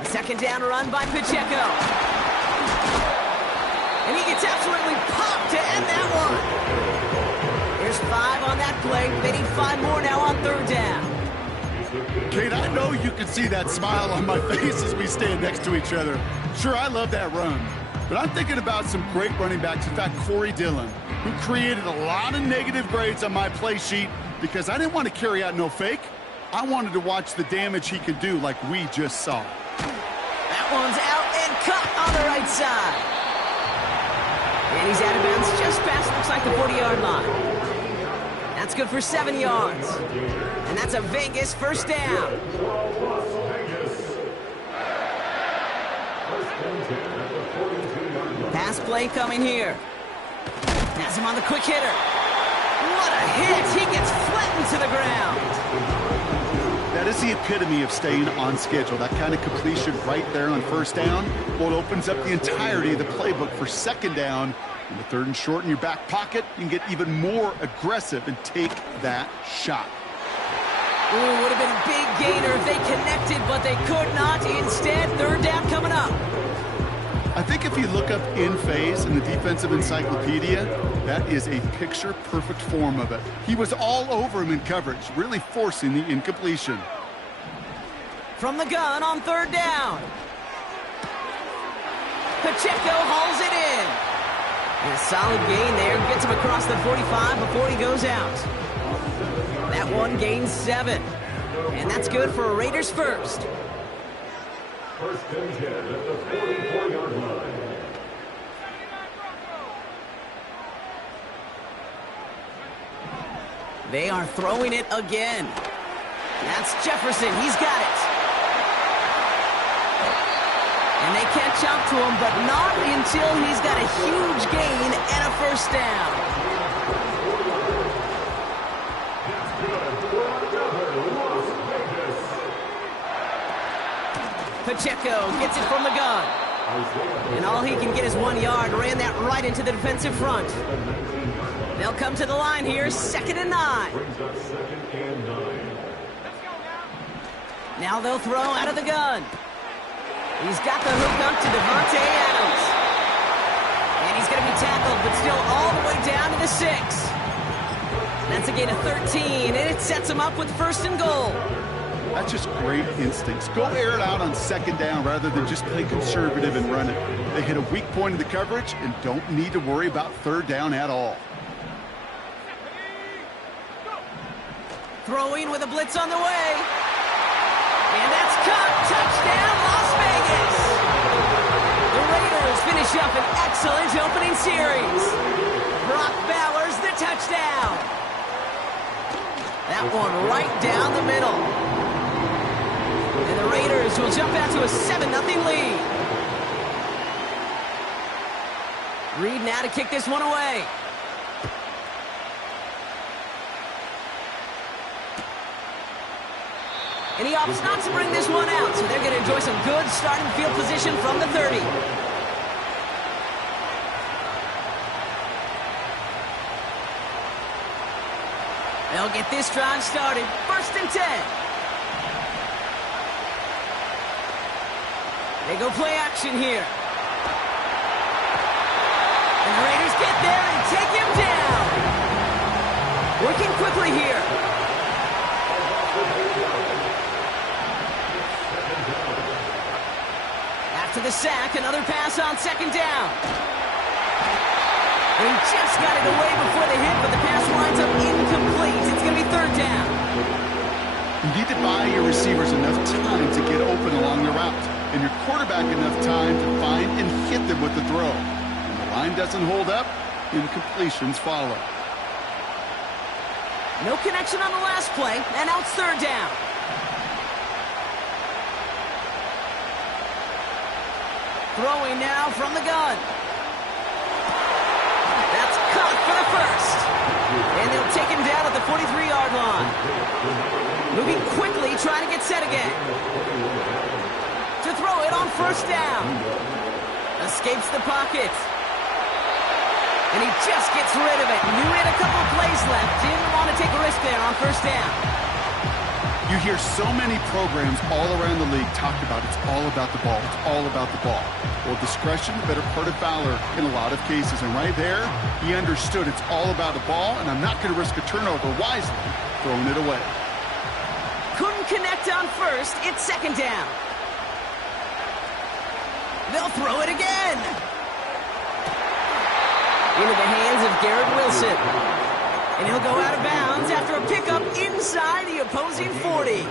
A second down run by Pacheco. And he gets absolutely popped to end that one. There's 5 on that play. They need 5 more now on third down. Kate, I know you can see that smile on my face as we stand next to each other. Sure, I love that run. But I'm thinking about some great running backs. In fact, Corey Dillon, who created a lot of negative grades on my play sheet because I didn't want to carry out no fake. I wanted to watch the damage he could do like we just saw. That one's out and cut on the right side. And he's out of bounds just past, looks like the 40-yard line. That's good for 7 yards. And that's a Vegas first down. Pass play coming here. Has him on the quick hitter. What a hit! He gets flattened to the ground. That is the epitome of staying on schedule. That kind of completion right there on first down. Well, it opens up the entirety of the playbook for second down. In the third and short in your back pocket, you can get even more aggressive and take that shot. Ooh, would have been a big gainer if they connected, but they could not. Instead, third down coming up. I think if you look up in phase in the defensive encyclopedia, that is a picture-perfect form of it. He was all over him in coverage, really forcing the incompletion. From the gun on third down. Pacheco hauls it in. And a solid gain there. Gets him across the 45 before he goes out. That one gains 7. And that's good for a Raiders first. First and 10 at the 44-yard line. They are throwing it again. That's Jefferson. He's got it. And they catch up to him, but not until he's got a huge gain and a first down. Pacheco gets it from the gun. And all he can get is 1 yard. Ran that right into the defensive front. They'll come to the line here, 2nd and 9. Now they'll throw out of the gun. He's got the hook up to Devontae Adams. And he's going to be tackled, but still all the way down to the 6. That's a gain of 13, and it sets him up with first and goal. That's just great instincts. Go air it out on second down rather than just play conservative and run it. They hit a weak point in the coverage and don't need to worry about third down at all. Throwing with a blitz on the way. And that's caught. Touchdown, Las Vegas. The Raiders finish up an excellent opening series. Brock Bowers, the touchdown. That one right down the middle. And the Raiders will jump out to a 7-0 lead. Reed now to kick this one away. And he opts not to bring this one out, so they're going to enjoy some good starting field position from the 30. They'll get this drive started. 1st and 10. They go play action here. And the Raiders get there and take him down. Working quickly here. After the sack, another pass on 2nd down. And he just got it away before the hit, but the pass winds up incomplete. It's going to be 3rd down. You need to buy your receivers enough time to get open along the route, and your quarterback enough time to find and hit them with the throw. When the line doesn't hold up, incompletions follow. No connection on the last play, and now it's 3rd down. Throwing now from the gun. That's caught for the first. And they'll take him down at the 43-yard line. Moving quickly, trying to get set again. To throw it on 1st down. Escapes the pocket. And he just gets rid of it. Knew he had a couple plays left. Didn't want to take a risk there on 1st down. You hear so many programs all around the league talk about it's all about the ball. It's all about the ball. Well, discretion, the better part of valor in a lot of cases. And right there, he understood it's all about the ball, and I'm not going to risk a turnover wisely, throwing it away. Couldn't connect on first. It's second down. They'll throw it again. Into the hands of Garrett Wilson. And he'll go out of bounds after a pickup inside the opposing 40.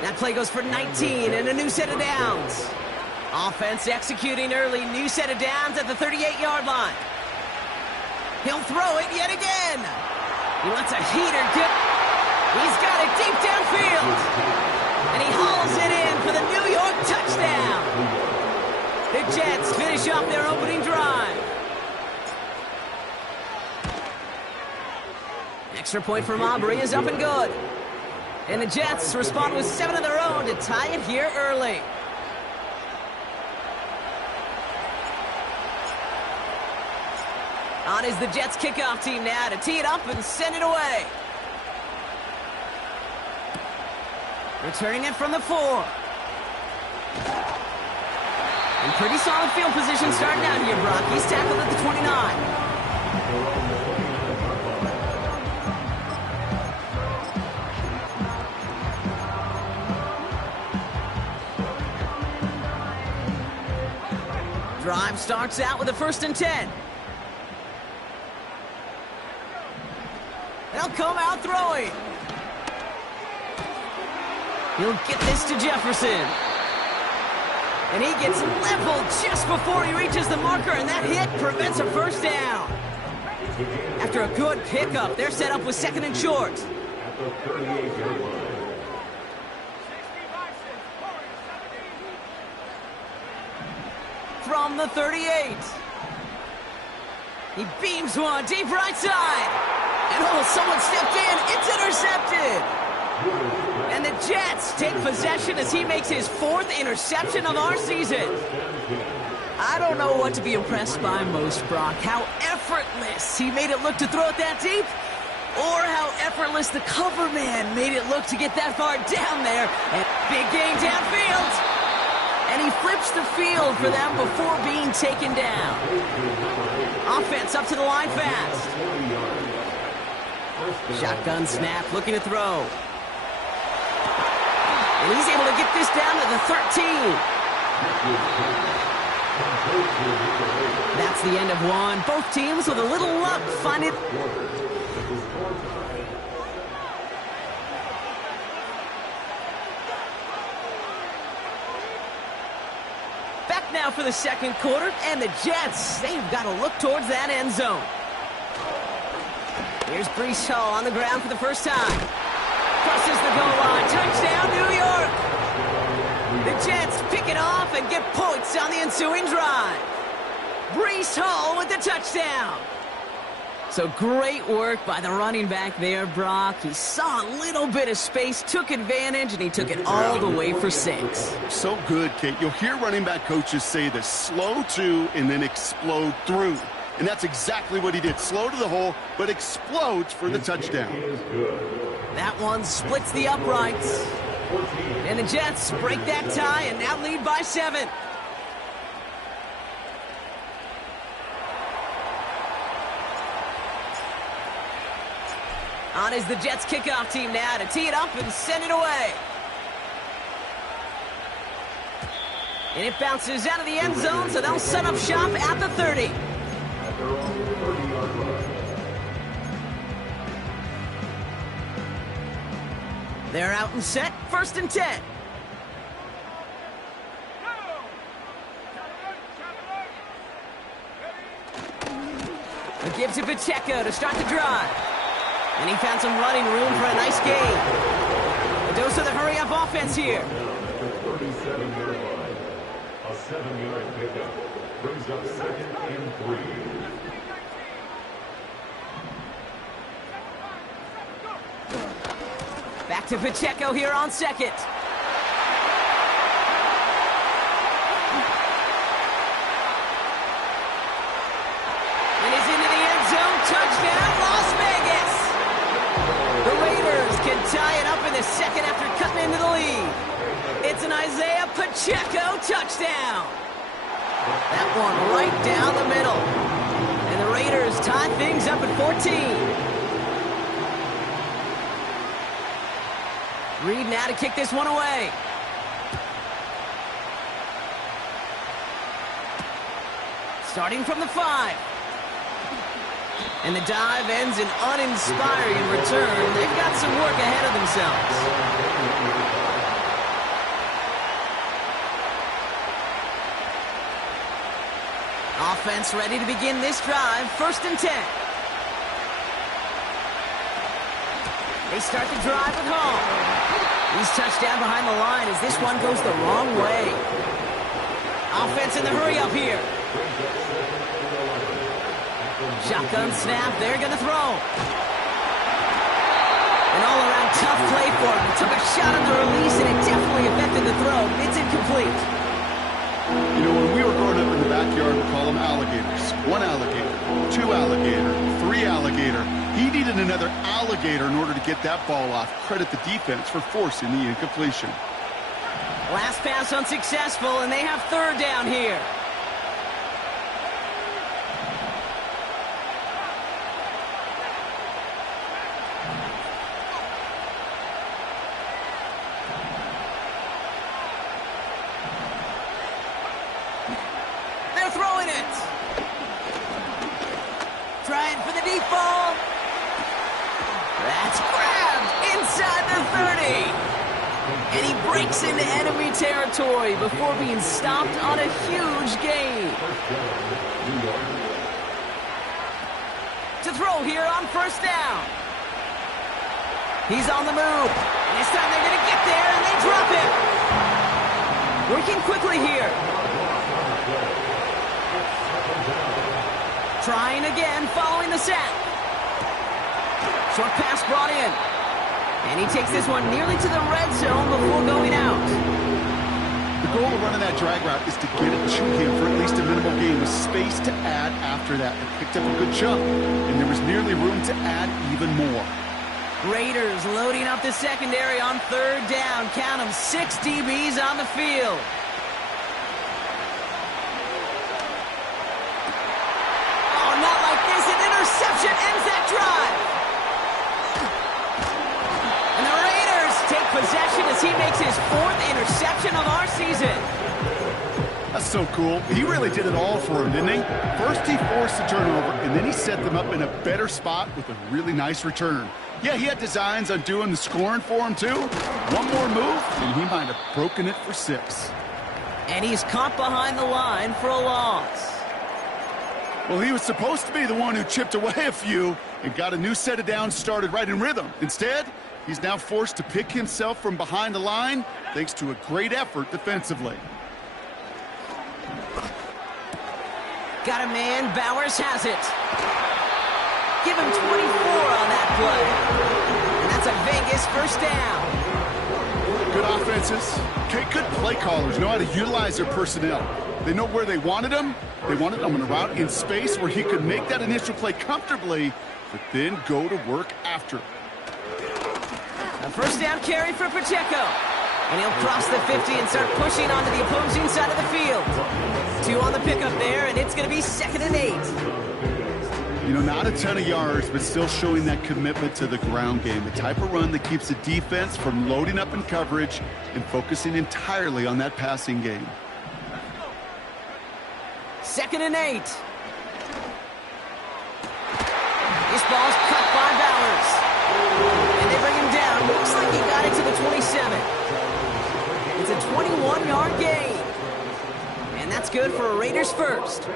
That play goes for 19 and a new set of downs. Offense executing early, new set of downs at the 38-yard line. He'll throw it yet again. He wants a heater. He's got it deep downfield. And he hauls it in for the New York touchdown. The Jets finish off their opening drive. Extra point from Aubrey is up and good. And the Jets respond with 7 of their own to tie it here early. On is the Jets kickoff team now to tee it up and send it away. Returning it from the 4. In pretty solid field position starting out here, Brock. He's tackled at the 29. Drive starts out with a 1st and 10. They'll come out throwing. He'll get this to Jefferson. And he gets leveled just before he reaches the marker, and that hit prevents a 1st down. After a good pickup, they're set up with 2nd and short. At the 38-yard line. From the 38. He beams one deep right side. And oh, someone stepped in. It's intercepted. And the Jets take possession as he makes his 4th interception of our season. I don't know what to be impressed by most, Brock. How effortless he made it look to throw it that deep, or how effortless the cover man made it look to get that far down there. And big gain downfield. And he flips the field for them before being taken down. Offense up to the line fast. Shotgun snap, looking to throw. And he's able to get this down to the 13. That's the end of one. Both teams with a little luck find it. Back now for the 2nd quarter, and the Jets, they've got to look towards that end zone. Here's Breece Hall on the ground for the first time. Crosses the goal line. Touchdown, New York! The Jets pick it off and get points on the ensuing drive. Breece Hall with the touchdown. So great work by the running back there, Brock. He saw a little bit of space, took advantage, and he took it all the way for 6. So good, Kate. You'll hear running back coaches say this: slow to and then explode through. And that's exactly what he did. Slow to the hole, but explodes for the touchdown. That one splits the uprights. And the Jets break that tie and now lead by 7. On is the Jets kickoff team now to tee it up and send it away. And it bounces out of the end zone, so they'll set up shop at the 30. They're out and set, 1st and 10. A give to Pacheco to start the drive. And he found some running room for a nice gain. A dose of the hurry-up offense here. 37-yard line. A 7-yard pickup brings up 2nd and 3. Back to Pacheco here on 2nd. And he's into the end zone. Touchdown, Las Vegas. The Raiders can tie it up in the 2nd Pacheco, touchdown. That one right down the middle. And the Raiders tie things up at 14. Reed now to kick this one away. Starting from the 5. And the dive ends an uninspiring return. They've got some work ahead of themselves. Offense ready to begin this drive. 1st and 10. They start the drive with Hall. He's touched down behind the line as this one goes the wrong way. Offense in the hurry up here. Shotgun snap, they're going to throw. An all-around tough play for him. He took a shot on the release, and it definitely affected the throw. It's incomplete. You know, when we were growing up in the backyard, we call them alligators. 1 alligator, 2 alligator, 3 alligator. He needed another alligator in order to get that ball off. Credit the defense for forcing the incompletion. Last pass unsuccessful, and they have 3rd down here. Throwing it. Trying for the deep ball. That's grabbed inside the 30. And he breaks into enemy territory before being stopped on a huge gain. To throw here on 1st down. He's on the move. And this time they're going to get there, and they drop him. Working quickly here. Trying again following the sack. Short pass brought in. And he takes this one nearly to the red zone before going out. The goal of running that drag route is to get it to him for at least a minimal gain with space to add after that. They picked up a good chunk, and there was nearly room to add even more. Raiders loading up the secondary on 3rd down. Count them, 6 DBs on the field. Interception ends that drive. And the Raiders take possession as he makes his 4th interception of our season. That's so cool. He really did it all for him, didn't he? First he forced the turnover, and then he set them up in a better spot with a really nice return. Yeah, he had designs on doing the scoring for him, too. One more move, and he might have broken it for 6. And he's caught behind the line for a loss. Well, he was supposed to be the one who chipped away a few and got a new set of downs started right in rhythm. Instead, he's now forced to pick himself from behind the line thanks to a great effort defensively. Got a man, Bowers has it. Give him 24 on that play. And that's a Vegas 1st down. Good offenses. Okay, good play callers know how to utilize their personnel. They know where they wanted him. They wanted him on a route in space where he could make that initial play comfortably, but then go to work after. A 1st down carry for Pacheco. And he'll cross the 50 and start pushing onto the opposing side of the field. 2 on the pickup there, and it's going to be 2nd and 8. You know, not a ton of yards, but still showing that commitment to the ground game. The type of run that keeps the defense from loading up in coverage and focusing entirely on that passing game. 2nd and 8. This ball's cut by Bowers. And they bring him down. Looks like he got it to the 27. It's a 21-yard gain. And that's good for a Raiders 1st.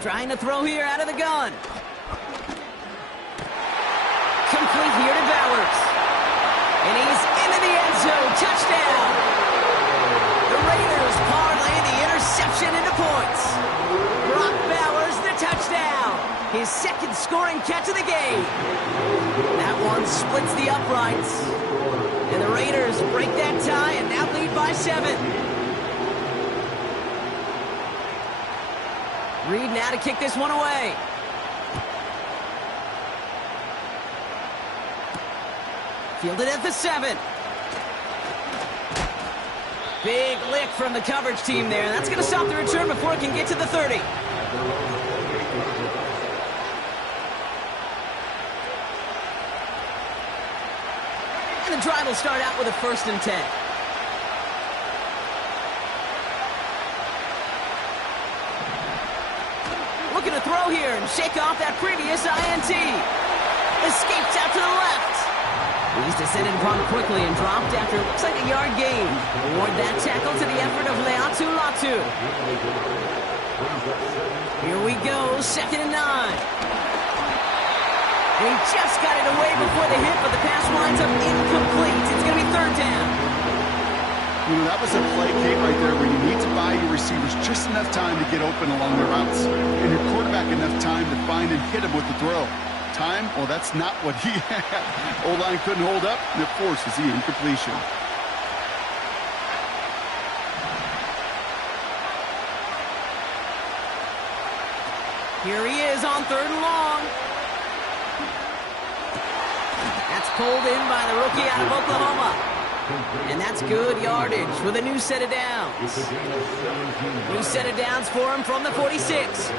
Trying to throw here out of the gun. Complete here to Bowers. And he's into the end zone. Touchdown. The Raiders parlay the interception into points. Brock Bowers, the touchdown. His 2nd scoring catch of the game. That one splits the uprights. And the Raiders break that tie and now lead by 7. Reed now to kick this one away. Fielded at the 7. Big lick from the coverage team there. That's going to stop the return before it can get to the 30. And the drive will start out with a 1st and 10. Looking to throw here and shake off that previous INT. Escapes out to the left. He's descended upon quickly and dropped after it looks like a yard gain. Award that tackle to the effort of Leatu Latu. Here we go, 2nd and 9. And he just got it away before the hit, but the pass winds up incomplete. It's going to be 3rd down. You know, that was a play, Kate, right there where you need to buy your receivers just enough time to get open along their routes, and your quarterback enough time to find and hit him with the throw. Time? Well, that's not what he had. O-line couldn't hold up, and it forces the incompletion. Here he is on 3rd and long. That's pulled in by the rookie out of Oklahoma. And that's good yardage with a new set of downs. New set of downs for him from the 46.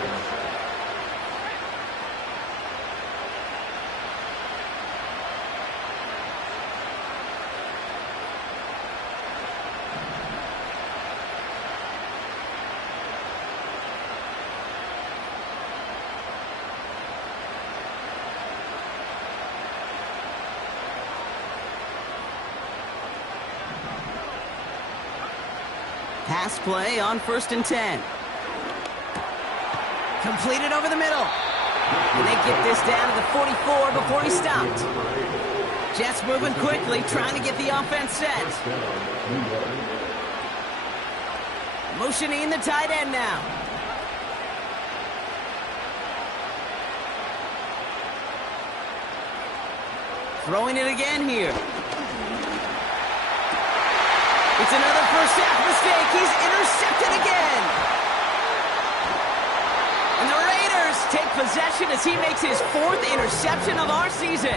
Pass play on 1st and 10. Completed over the middle. And they get this down to the 44 before he stopped. Jets moving quickly, trying to get the offense set. Motioning the tight end now. Throwing it again here. It's another first half mistake. He's intercepted again. And the Raiders take possession as he makes his 4th interception of our season.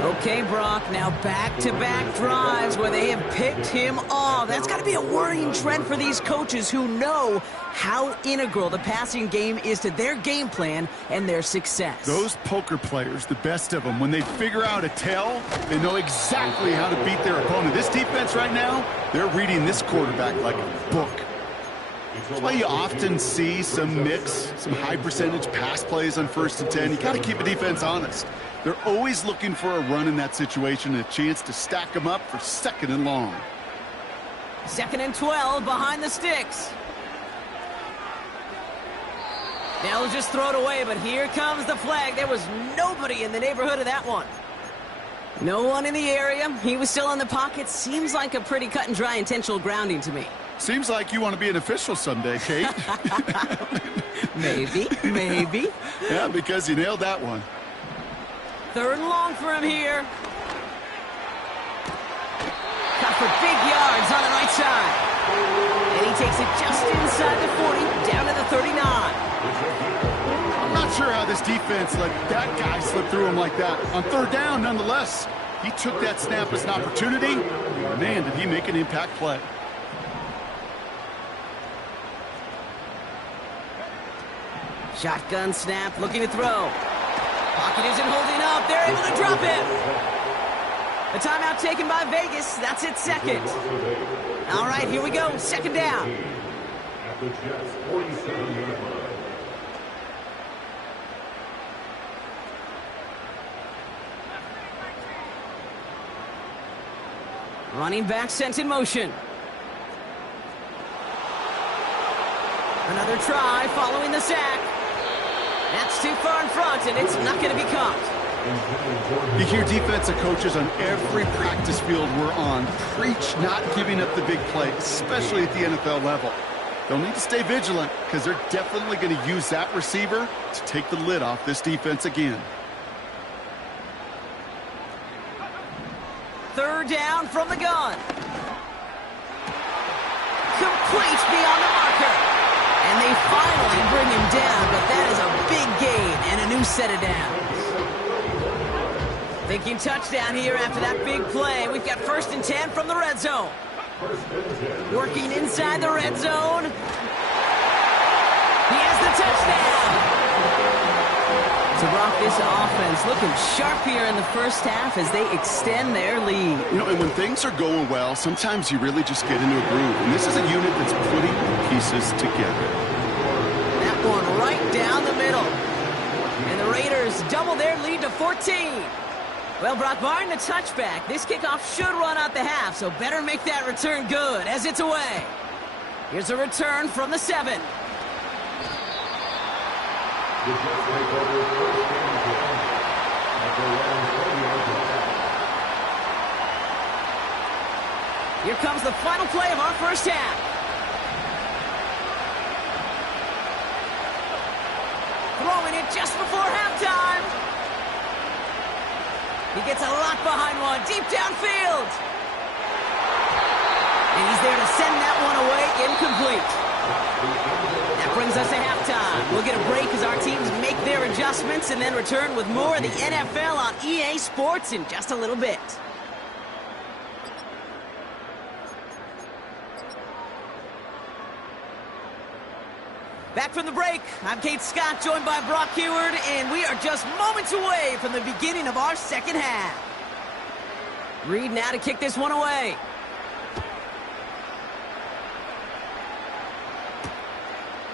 Okay, Brock, now back-to-back drives where they have picked him off. That's got to be a worrying trend for these coaches who know how integral the passing game is to their game plan and their success. Those poker players, the best of them, when they figure out a tell, they know exactly how to beat their opponent. This defense right now, they're reading this quarterback like a book. That's why you often see some mix, some high-percentage pass plays on 1st and 10. You got to keep a defense honest. They're always looking for a run in that situation and a chance to stack them up for 2nd and long. 2nd and 12 behind the sticks. They'll just throw it away, but here comes the flag. There was nobody in the neighborhood of that one. No one in the area. He was still in the pocket. Seems like a pretty cut and dry intentional grounding to me. Seems like you want to be an official someday, Kate. Maybe. Yeah, because you nailed that one. 3rd and long for him here. Cut for big yards on the right side. And he takes it just inside the 40, down to the 39. I'm not sure how this defense let that guy slip through him like that. On 3rd down, nonetheless, he took that snap as an opportunity. Man, did he make an impact play. Shotgun snap, looking to throw. Pocket isn't holding up. They're able to drop it. A timeout taken by Vegas. That's its 2nd. All right, here we go. 2nd down. At the Jets' 47-yard line. Running back sent in motion. Another try following the sack. That's too far in front, and it's not going to be caught. You hear defensive coaches on every practice field we're on preach not giving up the big play, especially at the NFL level. They'll need to stay vigilant because they're definitely going to use that receiver to take the lid off this defense again. 3rd down from the gun. Complete beyond the marker. And they finally bring him down, but that is a big gain and a new set of downs. Thinking touchdown here after that big play. We've got 1st and 10 from the red zone. Working inside the red zone. He has the touchdown. So, Brock, this offense looking sharp here in the first half as they extend their lead. You know, and when things are going well, sometimes you really just get into a groove. And this is a unit that's putting the pieces together. That one right down the middle. And the Raiders double their lead to 14. Well, Brock, barring the touchback, this kickoff should run out the half, so better make that return good as it's away. Here's a return from the 7. Here comes the final play of our first half. Throwing it just before halftime. He gets a lot behind one, deep downfield. And he's there to send that one away, incomplete. That brings us to halftime. We'll get a break as our teams make their adjustments and then return with more of the NFL on EA Sports in just a little bit. Back from the break, I'm Kate Scott, joined by Brock Huard, and we are just moments away from the beginning of our second half. Reed now to kick this one away.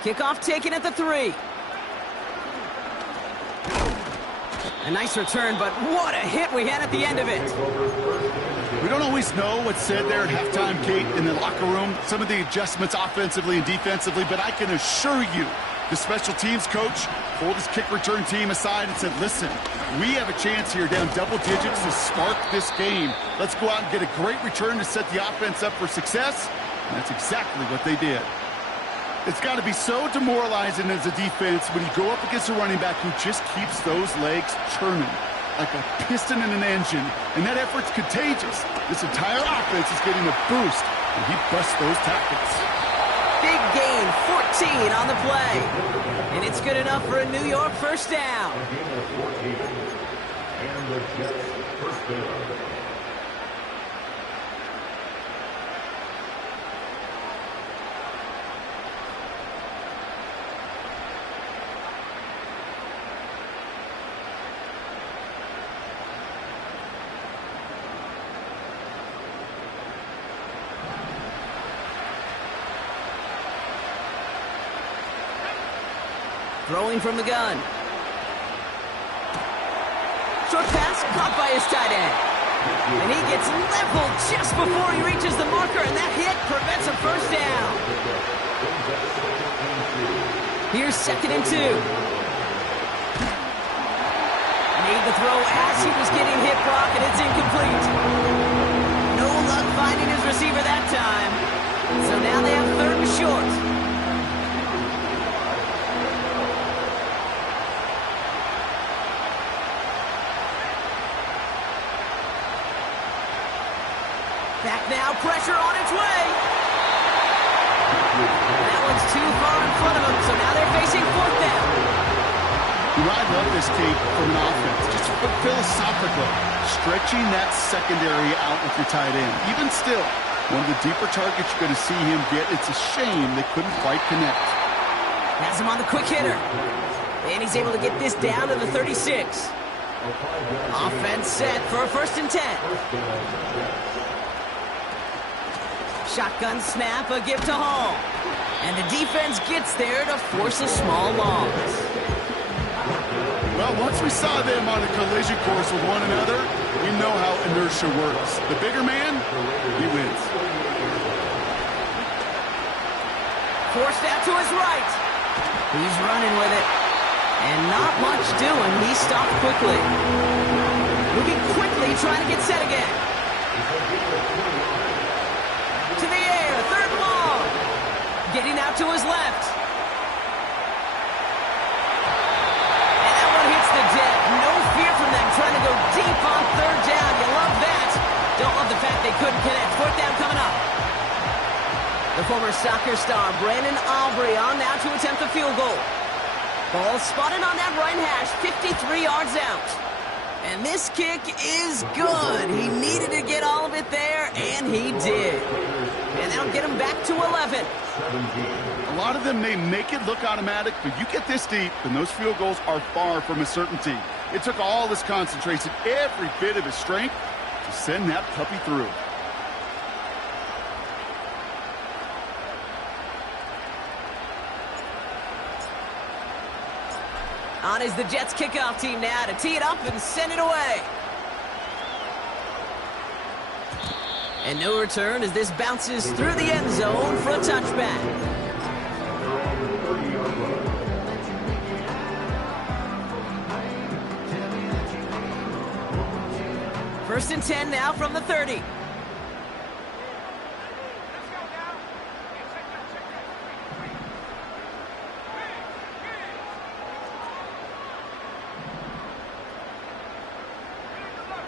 Kickoff taken at the 3. A nice return, but what a hit we had at the end of it. We don't always know what's said there at halftime, Kate, in the locker room. Some of the adjustments offensively and defensively, but I can assure you the special teams coach pulled his kick return team aside and said, listen, we have a chance here down double digits to spark this game. Let's go out and get a great return to set the offense up for success. And that's exactly what they did. It's got to be so demoralizing as a defense when you go up against a running back who just keeps those legs churning like a piston in an engine, and that effort's contagious. This entire offense is getting a boost, and he busts those tackles. Big gain, 14 on the play. And it's good enough for a New York first down. And the Jets first down. Throwing from the gun. Short pass caught by his tight end. And he gets leveled just before he reaches the marker, and that hit prevents a first down. Here's 2nd and 2. Made the throw as he was getting hit, Brock, and it's incomplete. No luck finding his receiver that time. So now they have 3rd and short. Back now, pressure on its way. That one's too far in front of him, so now they're facing 4th down. You know, I love this, Kate, from an offense. Just philosophical. Stretching that secondary out with your tight end. Even still, one of the deeper targets you're going to see him get. It's a shame they couldn't quite connect. Has him on the quick hitter. And he's able to get this down to the 36. Offense set for a 1st and 10. Shotgun snap, a give to Hall. And the defense gets there to force a small loss. Well, once we saw them on a collision course with one another, we know how inertia works. The bigger man, he wins. Forced out to his right. He's running with it. And not much doing. He stopped quickly. Moving quickly, trying to get set again. To the air, 3rd and long. Getting out to his left. And that one hits the deck. No fear from them trying to go deep on 3rd down. You love that. Don't love the fact they couldn't connect. 4th down coming up. The former soccer star, Brandon Aubrey, on now to attempt a field goal. Ball spotted on that right hash, 53 yards out. And this kick is good. He needed to get all of it there, and he did. That'll get him back to 11. 17. A lot of them may make it look automatic, but you get this deep, and those field goals are far from a certainty. It took all his concentration, every bit of his strength, to send that puppy through. On is the Jets kickoff team now to tee it up and send it away. And no return as this bounces through the end zone for a touchback. They're on the 30-yard line. First and 10 now from the 30.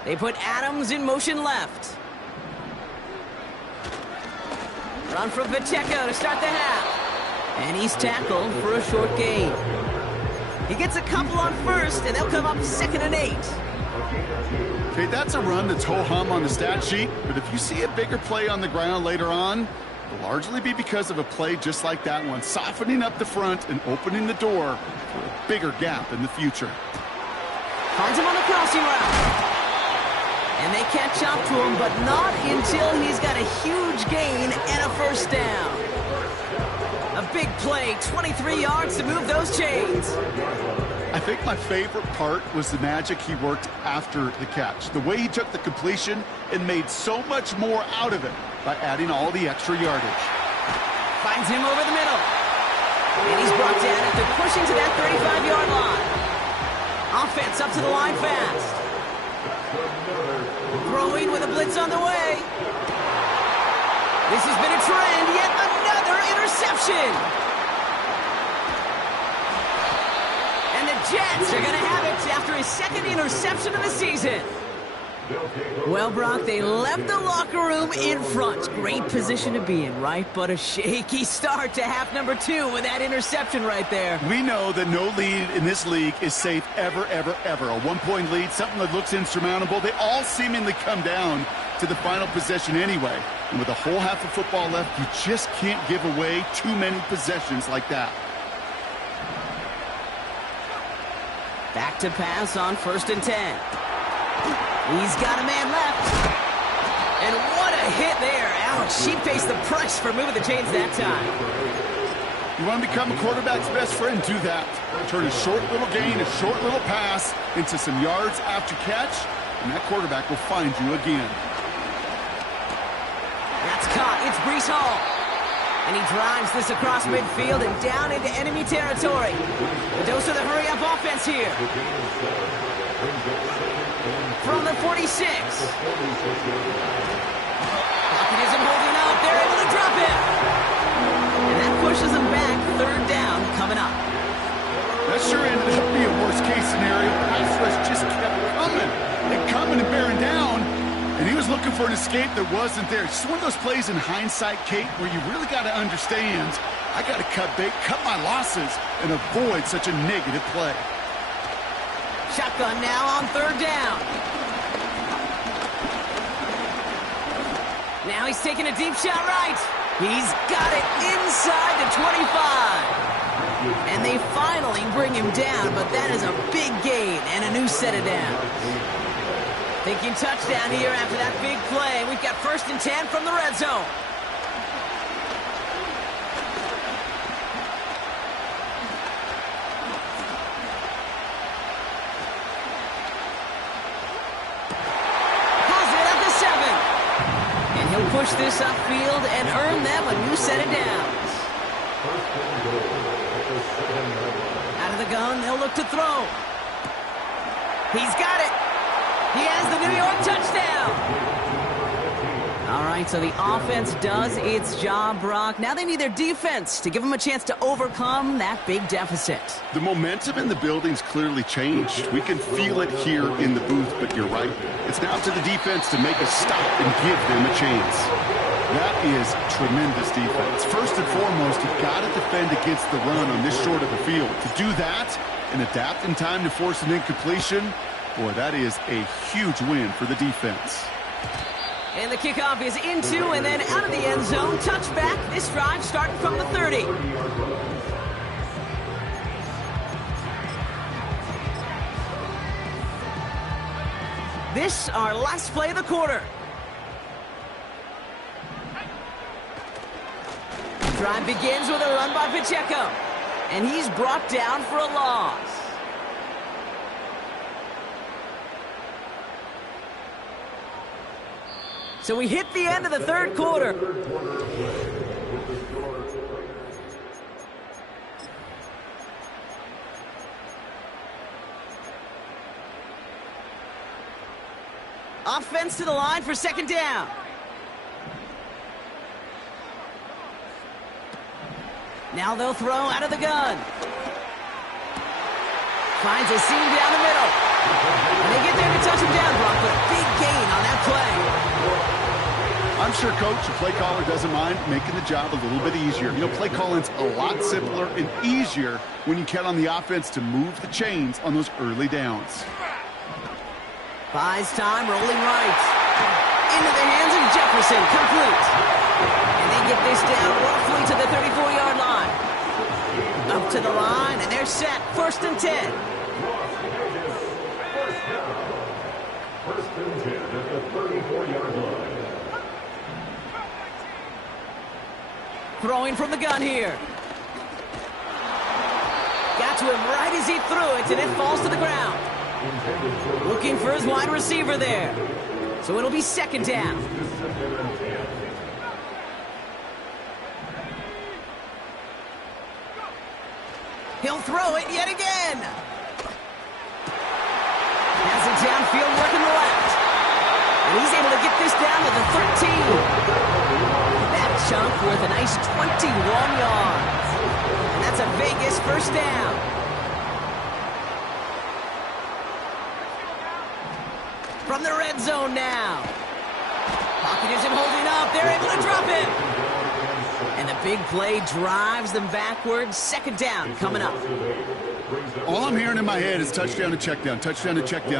They put Adams in motion left. Run from Pacheco to start the half. And he's tackled for a short gain. He gets a couple on first, and they'll come up 2nd and 8. Okay, that's a run that's ho-hum on the stat sheet, but if you see a bigger play on the ground later on, it'll largely be because of a play just like that one, softening up the front and opening the door for a bigger gap in the future. Finds him on the crossing route. And they catch up to him, but not until he's got a huge gain and a first down. A big play, 23 yards to move those chains. I think my favorite part was the magic he worked after the catch. The way he took the completion and made so much more out of it by adding all the extra yardage. Finds him over the middle. And he's brought down after pushing to that 35-yard line. Offense up to the line fast. Throwing with a blitz on the way. This has been a trend, yet another interception. And the Jets are going to have it after his 2nd interception of the season. Well, Brock, they left the locker room in front. Great position to be in, right? But a shaky start to half number 2 with that interception right there. We know that no lead in this league is safe ever, ever, ever. A one-point lead, something that looks insurmountable. They all seemingly come down to the final possession anyway. And with a whole half of football left, you just can't give away too many possessions like that. Back to pass on 1st and 10. He's got a man left. And what a hit there. Ouch, she pays the price for moving the chains that time. You want to become a quarterback's best friend, do that. Turn a short little gain, a short little pass into some yards after catch, and that quarterback will find you again. That's caught. It's Breece Hall. And he drives this across midfield and down into enemy territory. A dose of the hurry-up offense here. From the 46. Pocket isn't holding up. They're able to drop it. And that pushes them back. 3rd down coming up. That sure ended up being a worst-case scenario. Pass rush just kept coming and bearing down. And he was looking for an escape that wasn't there. It's just one of those plays in hindsight, Kate, where you really got to understand, I got to cut my losses and avoid such a negative play. Shotgun now on 3rd down. Now he's taking a deep shot right. He's got it inside the 25. And they finally bring him down, but that is a big gain and a new set of downs. Thinking touchdown here after that big play. We've got 1st and 10 from the red zone. Push this upfield and earn them a new set of downs. Out of the gun, they'll look to throw. He's got it. He has the New York touchdown. All right, so the offense does its job, Brock. Now they need their defense to give them a chance to overcome that big deficit. The momentum in the building's clearly changed. We can feel it here in the booth, but you're right. It's now to the defense to make a stop and give them a chance. That is tremendous defense. First and foremost, you've got to defend against the run on this short of a field. To do that and adapt in time to force an incompletion, boy, that is a huge win for the defense. And the kickoff is into and then out of the end zone. Touchback. This drive starting from the 30. This our last play of the quarter. Drive begins with a run by Pacheco. And he's brought down for a loss. So we hit the end of the third quarter. Offense to the line for second down. Now they'll throw out of the gun. Finds a seam down the middle. And they get there to touch him down, Brock, but a big gain on that play. I'm sure, Coach, the play caller doesn't mind making the job a little bit easier. You know, play calling's a lot simpler and easier when you count on the offense to move the chains on those early downs. Buys time, rolling right. Into the hands of Jefferson, complete. And they get this down roughly to the 34-yard line. Up to the line, and they're set. 1st and 10. First and 10 at the 34-yard line. Throwing from the gun here. Got to him right as he threw it, and it falls to the ground. Looking for his wide receiver there. So it'll be second down. He'll throw it yet again. Has it downfield, working the left. And he's able to get this down to the 13. That chunk worth a nice 21 yards. And that's a Vegas first down. From the red zone now. Pocket is him holding up. They're able to drop him. And the big play drives them backwards. Second down coming up. All I'm hearing in my head is touchdown to check down,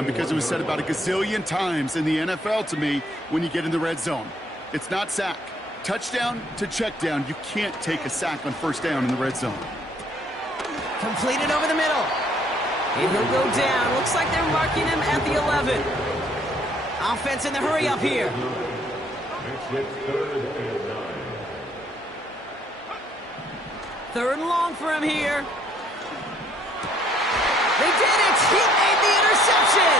because it was said about a gazillion times in the NFL to me when you get in the red zone. It's not sack. Touchdown to check down. You can't take a sack on first down in the red zone. Completed over the middle. And he'll go down. Looks like they're marking him at the 11. Offense in the hurry up here. Third and long for him here. They did it! He made the interception!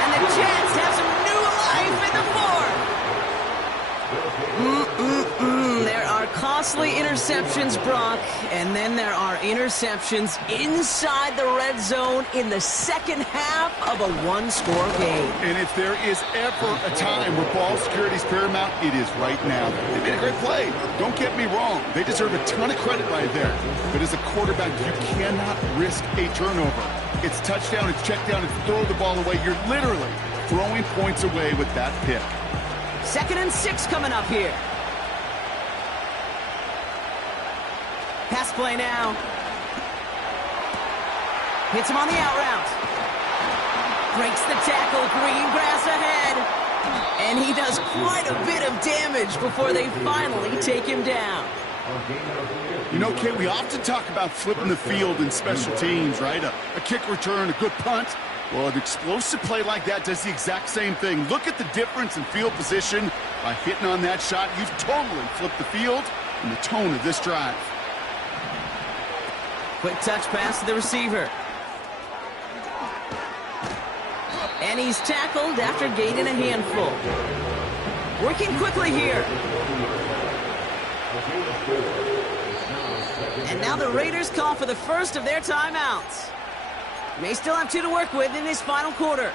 And the Jets have some new life in the fourth. There are costly interceptions, Brock, and then there are interceptions inside the red zone in the second half of a one-score game. And if there is ever a time where ball security is paramount, it is right now. They made a great play. Don't get me wrong. They deserve a ton of credit right there. But as a quarterback, you cannot risk a turnover. It's touchdown, it's check down, it's throw the ball away. You're literally throwing points away with that pick. 2nd and 6 coming up here. Pass play now. Hits him on the out route. Breaks the tackle. Green grass ahead. And he does quite a bit of damage before they finally take him down. You know, Kate, we often talk about flipping the field in special teams, right? A kick return, a good punt. Well, an explosive play like that does the exact same thing. Look at the difference in field position. By hitting on that shot, you've totally flipped the field and the tone of this drive. Quick touch pass to the receiver. And he's tackled after gaining a handful. Working quickly here. And now the Raiders call for the first of their timeouts. May still have 2 to work with in this final quarter.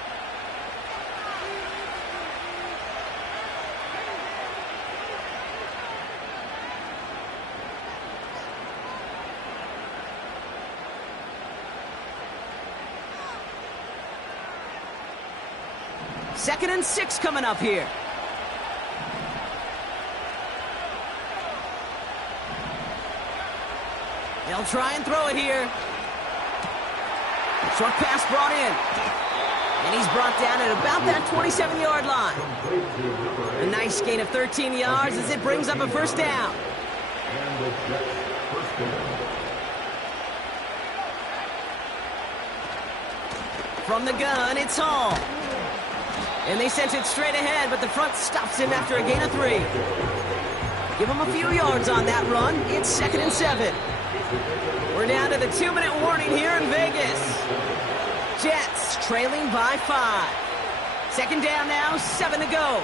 Second and 6 coming up here. They'll try and throw it here. Short pass brought in. And he's brought down at about that 27-yard line. A nice gain of 13 yards as it brings up a first down. And the Jets first down. From the gun, it's Hall. And they sent it straight ahead, but the front stops him after a gain of 3. Give him a few yards on that run. It's 2nd and 7. We're down to the 2-minute warning here in Vegas. Jets trailing by 5. 2nd down now, 7 to go.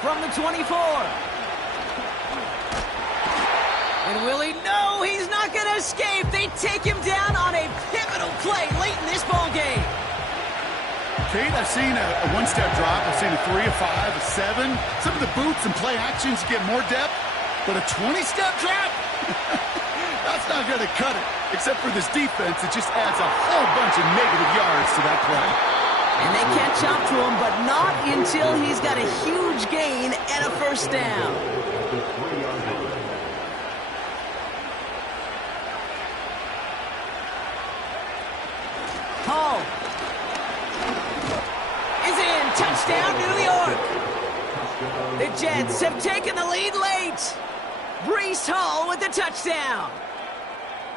From the 24. And will he? No, he's not going to escape. They take him down on a pivotal play late in this ball game. Kate, I've seen a one-step drop. I've seen a 3, a 5, a 7. Some of the boots and play actions get more depth, but a 20-step drop? That's not going to cut it. Except for this defense, it just adds a whole bunch of negative yards to that play. And they catch up to him, but not until he's got a huge gain and a first down. Hall is in. Touchdown, New York. The Jets have taken the lead late. Breece Hall with the touchdown.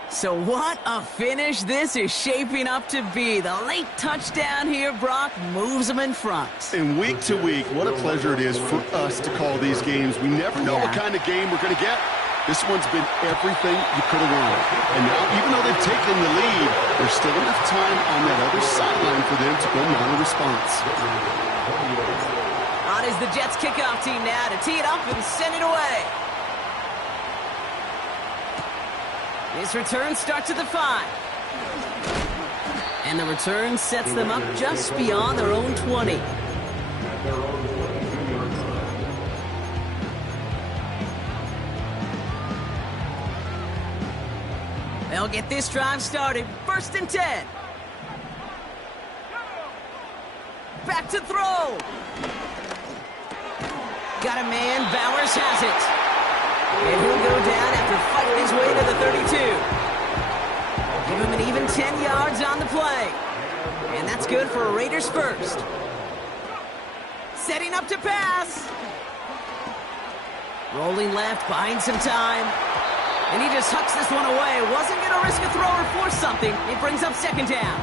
So what a finish this is shaping up to be. The late touchdown here, Brock, moves them in front. And week to week, what a pleasure it is for us to call these games. We never know what kind of game we're going to get. This one's been everything you could have wanted. And now, even though they've taken the lead, there's still enough time on that other sideline for them to go mount a response. On is the Jets kickoff team now to tee it up and send it away. This return starts at the 5. And the return sets them up just beyond their own 20. They'll get this drive started. 1st and 10. Back to throw. Got a man. Bowers has it. And he'll go down after fighting his way to the 32. Give him an even 10 yards on the play. And that's good for a Raiders first. Setting up to pass. Rolling left, buying some time. And he just hucks this one away. Wasn't going to risk a throw or force something. It brings up 2nd down.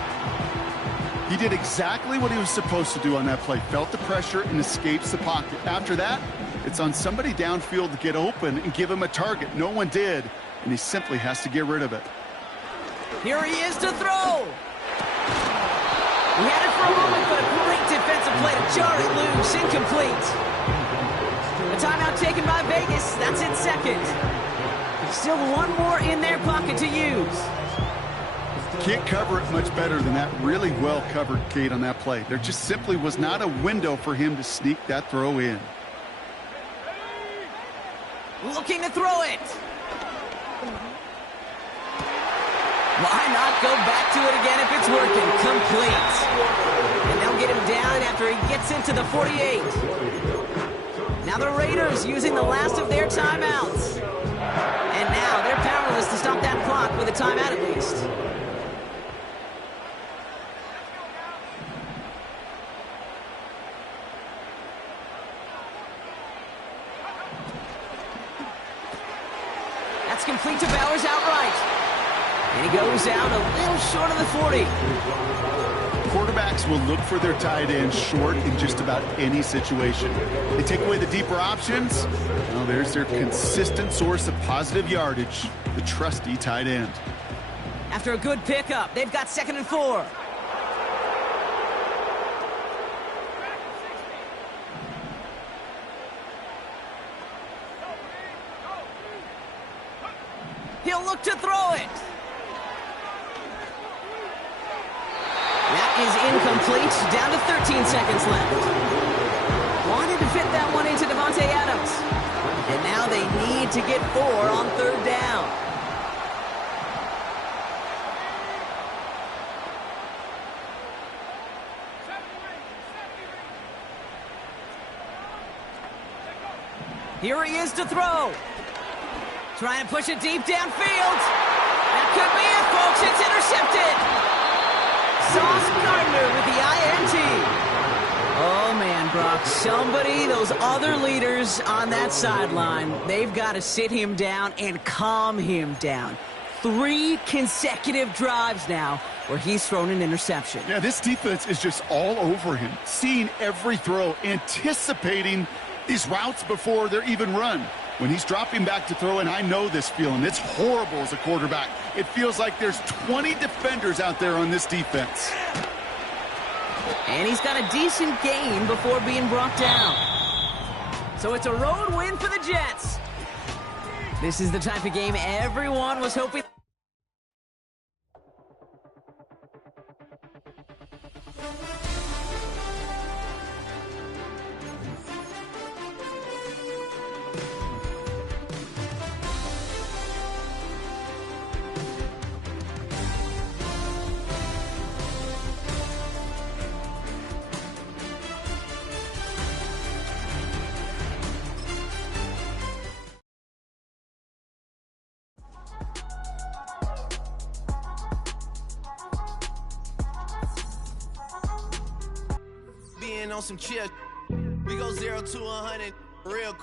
He did exactly what he was supposed to do on that play. Felt the pressure and escapes the pocket. After that, it's on somebody downfield to get open and give him a target. No one did, and he simply has to get rid of it. Here he is to throw. He had it for a moment, but a great defensive play to jar it loose. Incomplete. A timeout taken by Vegas. That's its 2nd. Still one more in their pocket to use. Can't cover it much better than that. Really well covered, Kate, on that play. There just simply was not a window for him to sneak that throw in. Looking to throw it. Why not go back to it again if it's working? Complete. And they'll get him down after he gets into the 48. Now the Raiders using the last of their timeouts. And now they're powerless to stop that clock with a timeout at least. That's complete to Bowers outright. And he goes out a little short of the 40. Quarterbacks will look for their tight end short in just about any situation. They take away the deeper options. Well, there's their consistent source of positive yardage, the trusty tight end. After a good pickup, they've got 2nd and 4. He'll look to throw it. That is incomplete. Down to 13 seconds left. Wanted to fit that one into Devontae Adams. And now they need to get 4 on 3rd down. Here he is to throw. Trying to push it deep downfield. That could be it, folks. It's intercepted. Sauce Gardner with the INT. Oh, man, Brock. Somebody, those other leaders on that sideline, they've got to sit him down and calm him down. 3 consecutive drives now where he's thrown an interception. Yeah, this defense is just all over him, seeing every throw, anticipating these routes before they're even run. When he's dropping back to throw, and I know this feeling, it's horrible as a quarterback. It feels like there's 20 defenders out there on this defense. And he's got a decent gain before being brought down. So it's a road win for the Jets. This is the type of game everyone was hoping. On some chill, we go 0 to 100 real quick.